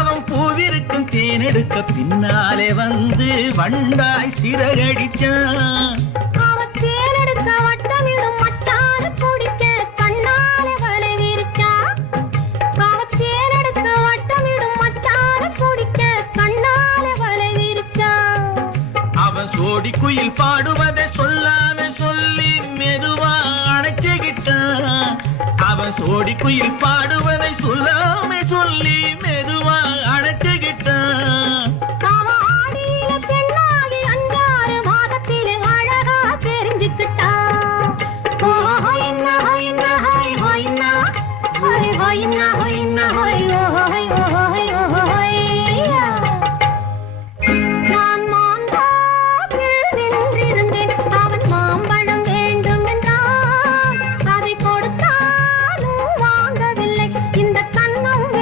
அவன் பூவிருக்கும் தேனெடுக்க பின்னாலே வந்து வண்டாய் சிறகடிச்சான். அவன் தேனெடுக்க வட்டமிடும் மட்டார குடிக்க கண்ணாலே வலை விரிச்சா. அவன் தேனெடுக்க வட்டமிடும் மட்டார குடிக்க கண்ணாலே வலை விரிச்சா. அவன் சோடி குயில் பாடுவதை சொல்லாம சொல்லி மெதுவா அணைச்சுக்கிட்டான். அவன் சோடி குயில் பாடுவதை சொல்லாம சொல்லி